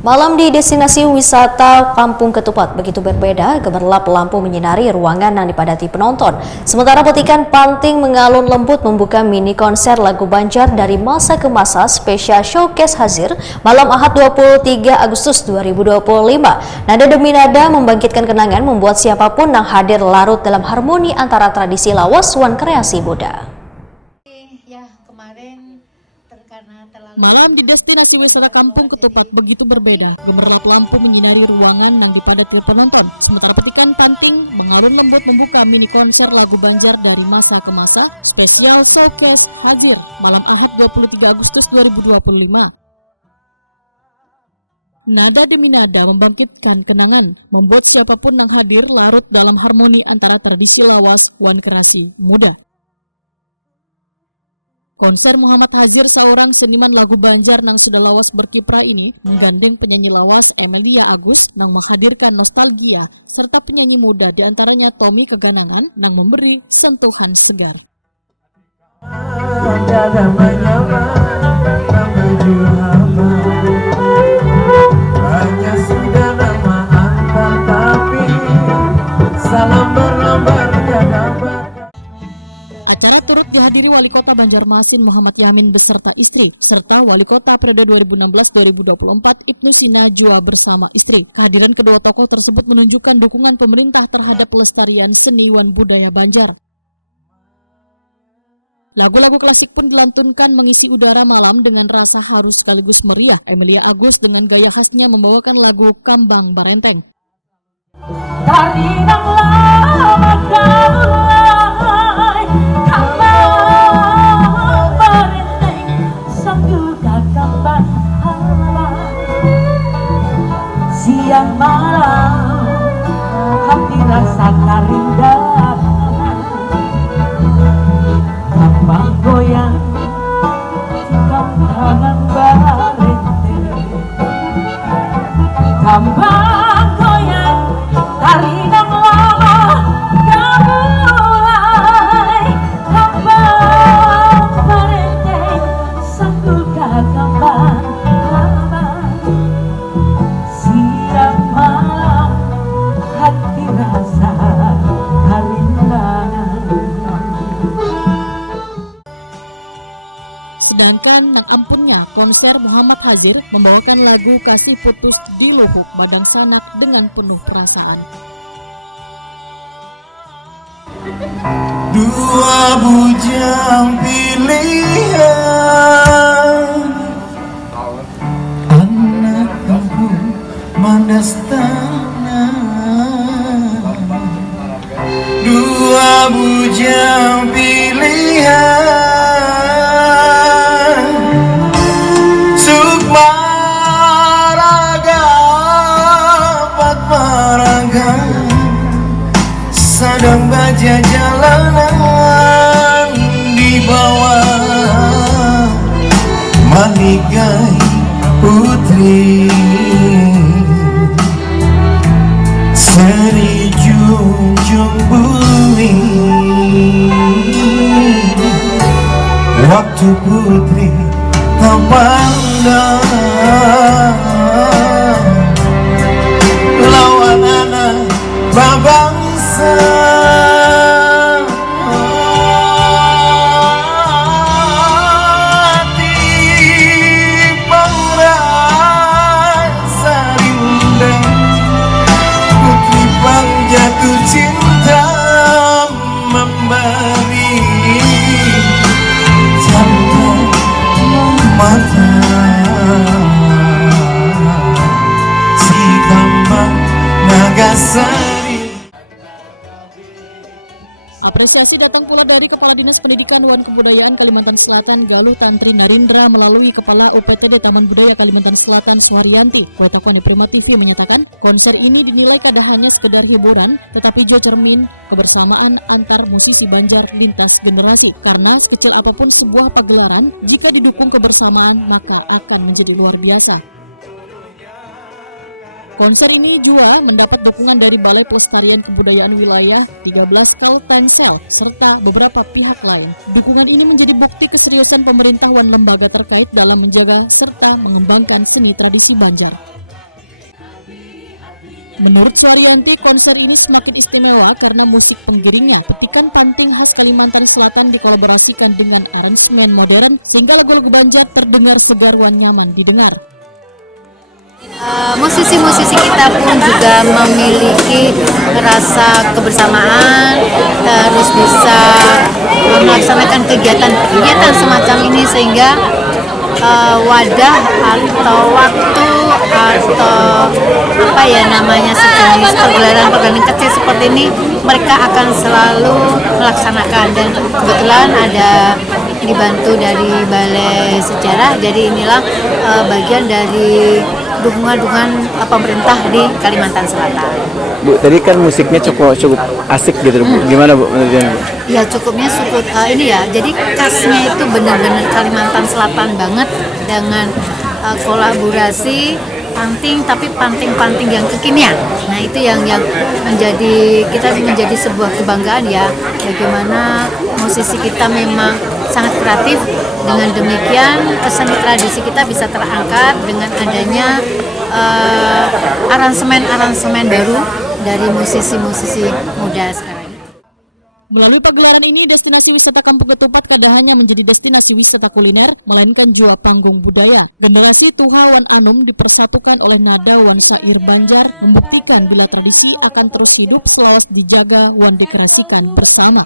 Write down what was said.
Malam di destinasi wisata Kampung Ketupat begitu berbeda, gemerlap lampu menyinari ruangan yang dipadati penonton. Sementara petikan panting mengalun lembut membuka mini konser lagu Banjar dari masa ke masa spesial showcase Hazir malam Ahad 23 Agustus 2025. Nada demi nada membangkitkan kenangan membuat siapapun yang hadir larut dalam harmoni antara tradisi lawas wan kreasi Buddha. Malam di destinasi wisata Kampung Ketupat begitu berbeda. Gemerlap lampu menyinari ruangan yang dipadati penonton. Sementara petikan panting mengalun lembut membuka mini konser lagu Banjar dari masa ke masa spesial showcase Hazir malam Ahad 23 Agustus 2025. Nada demi nada membangkitkan kenangan, membuat siapapun yang hadir larut dalam harmoni antara tradisi lawas wan kreasi muda. Konser Muhammad Hazir, seorang seniman lagu Banjar nang sudah lawas berkiprah ini, menggandeng penyanyi lawas Emelia Agus nang menghadirkan nostalgia serta penyanyi muda diantaranya Tommy Keganangan nang memberi sentuhan segar. Acara turut dihadiri Wali Kota Banjarmasin Muhammad Yamin beserta istri, serta Wali Kota periode 2016-2024 Ibnu Sina Jua bersama istri. Kehadiran kedua tokoh tersebut menunjukkan dukungan pemerintah terhadap pelestarian seni wan budaya Banjar. Lagu-lagu klasik pun dilantunkan mengisi udara malam dengan rasa haru sekaligus meriah. Emelia Agus dengan gaya khasnya membawakan lagu Kambang Barenteng. Siang malam hati rasa karindah, kambang goyang kambang barenteng, kambang goyang tarinang lama kamulai, kambang barenteng sanggul kambang. Sedangkan nang ampunnya konser Muhammad Hazir membawakan lagu Kasih Putus di Luhuk Badang Sanak dengan penuh perasaan. Dua bujang pilihan, anak kampung mandas tanah. Dua bujang pilihan, sedang baja jalanan di bawah maligai putri, seri junjung bumi. Waktu putri terpandang lawan anak babangsa. Jatuh cinta memberi cantik mata si kambang Nagasari. Apresiasi datang pula dari Kepala Dinas Pendidikan wan Kebudayaan Kalimantan Selatan Galuh Tantri Narindra melalui Kepala UPTD Taman Budaya Kalimantan Selatan Suharyanti. Wetakwan di Prima TV menyatakan konser ini dinilai kada hanya sekedar hiburan tetapi juga cermin kebersamaan antar musisi Banjar lintas generasi. Karena sekecil apapun sebuah pagelaran, jika didukung kebersamaan maka akan menjadi luar biasa. Konser ini juga mendapat dukungan dari Balai Pelestarian Kebudayaan Wilayah 13 Kaltengsel serta beberapa pihak lain. Dukungan ini menjadi bukti keseriusan pemerintah dan lembaga terkait dalam menjaga serta mengembangkan seni tradisi Banjar. Menurut Suharyanti, konser ini semakin istimewa karena musik penggiringnya, petikan panting khas Kalimantan Selatan dikolaborasikan dengan aransemen modern sehingga lagu-lagu Banjar terdengar segar dan nyaman didengar. Musisi-musisi kita pun juga memiliki rasa kebersamaan, terus bisa melaksanakan kegiatan semacam ini sehingga wadah atau waktu atau sejenis pergelaran kecil seperti ini mereka akan selalu melaksanakan, dan kebetulan ada dibantu dari Balai Sejarah, jadi inilah bagian dari dukungan pemerintah di Kalimantan Selatan. Bu, tadi kan musiknya cukup asik gitu, Bu. Gimana Bu menurut Bu? Ya cukup ini ya. Jadi khasnya itu benar-benar Kalimantan Selatan banget dengan kolaborasi panting, tapi panting-panting yang kekinian. Nah itu yang menjadi sebuah kebanggaan ya. Bagaimana musisi kita memang sangat kreatif. Dengan demikian seni tradisi kita bisa terangkat dengan adanya aransemen baru dari musisi-musisi muda sekarang. Melalui pagelaran ini, destinasi wisata Kampung Ketupat kada hanya menjadi destinasi wisata kuliner, melainkan juga panggung budaya. Generasi Tuha wan Anum dipersatukan oleh nada wan syair Banjar, membuktikan bila tradisi akan terus hidup selawas dijaga wan deklarasikan bersama.